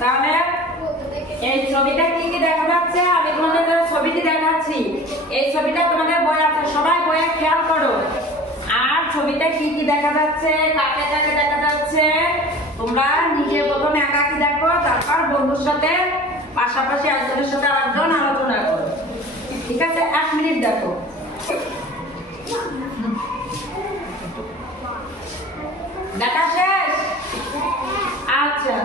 তাহলে এই ছবিটা কি কি দেখা যাচ্ছে আমি তোমাদের ছবিটি দেখাচ্ছি। এই ছবিটা তোমাদের বই আছে, সবাই বইয়ে খেয়াল করো। আর ছবিটা কি কি দেখা যাচ্ছে, কাকে কাকে দেখা যাচ্ছে, তোমরা নিজে প্রথমে একাকি দেখো, তারপর বন্ধুর সাথে পাশাপাশি একজনের সাথে আরেকজন আলোচনা করো। ঠিক আছে, 1 মিনিট দেখো। দেখা শেষ? আচ্ছা,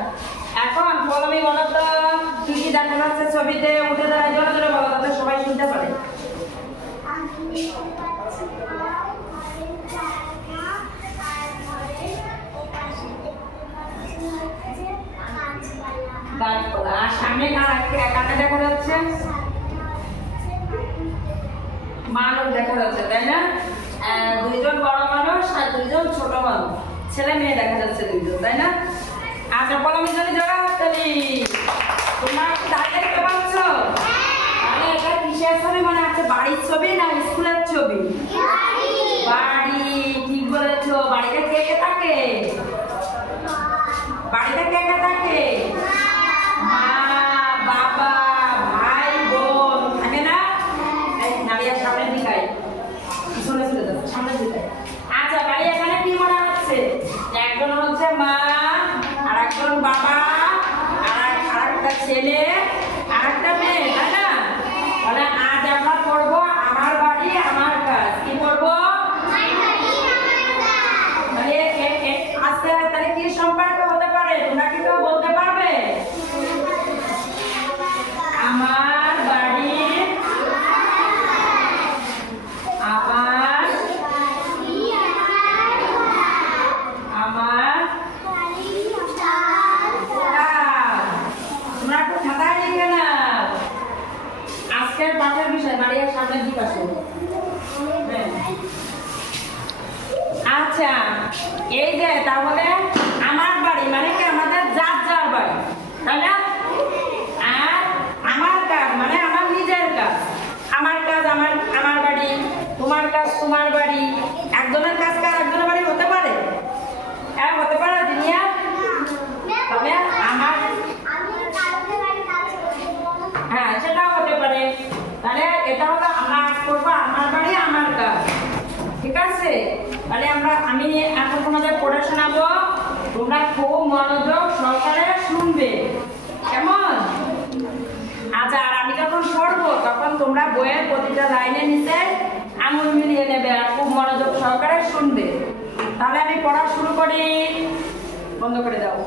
এখন পলমি বলো তো কি কি দেখা যাচ্ছে ছবিতে? উঠে দাঁড়ায় জোরে জোরে বলো, তাতে সবাই শুনতে পারে। আর সামনে কাকে দেখা যাচ্ছে? মানুষ দেখা যাচ্ছে, তাই না? 2জন বড় মানুষ আর 2জন ছোট মানুষ, ছেলে মেয়ে দেখা যাচ্ছে 2জন, তাই না? আচ্ছা, পলমি জন্য জোড়া হাততালি। তোমরা কি দাঁড়িয়ে দেখতে পাচ্ছ? তাহলে এটা কিসের ছবি মনে হচ্ছে? বাড়ির ছবি না স্কুলের ছবি? বাড়ি, ঠিক বলেছো। বাড়িতে কে কে থাকে? বাড়িতে কে কে থাকে? মা, বাবা, ভাই, বোন থাকে না? নারিয়ার সামনের দিকে পিছনে চলে যাচ্ছে, সামনের দিকে। আচ্ছা, বাড়ি এখানে কি মনে হচ্ছে? একজন হচ্ছে মা, আর একজন বাবা, আর একটা ছেলে, আর একটা মেয়ে, তাই না? তাহলে আজ আমরা পড়বো আমার বাড়ি আমার কাজ। কি পড়বো? তাহলে আজকে তাহলে কি সম্পর্ক হতে পারে? তোমরা কি কেউ বলতে পারবে? আমার বাড়ি, আমার, আমার তোমরা একটু খাতায় লিখে নাও আজকের পাঠের বিষয়। বাড়ির সামনের দিকে আসো। আচ্ছা, এই যে তাহলে আমার বাড়ি মানে কি আমাদের যার যার বাড়ি, তাই না? আর আমার কাজ মানে আমার নিজের কাজ। আমার কাজ আমার আমার বাড়ি, তোমার কাজ তোমার বাড়ি। একজনের কাজ কার একজনের বাড়ি হতে পারে? হ্যাঁ, হতে পারে দুনিয়া। তাহলে আমার, হ্যাঁ সেটাও হতে পারে। তাহলে এটা হলো আমরা আজ করবো আমার বাড়ি আমার কাজ। ঠিক আছে, তাহলে আমি এখন তোমাদের পড়ে শোনাবো, তোমরা খুব মনোযোগ সহকারে শুনবে, কেমন? আচ্ছা, আর আমি যখন পড়বো তখন তোমরা বইয়ের প্রতিটা লাইনের নিচে আঙুল মিলিয়ে নেবে আর খুব মনোযোগ সহকারে শুনবে। তাহলে আমি পড়া শুরু করি। বন্ধ করে দাও।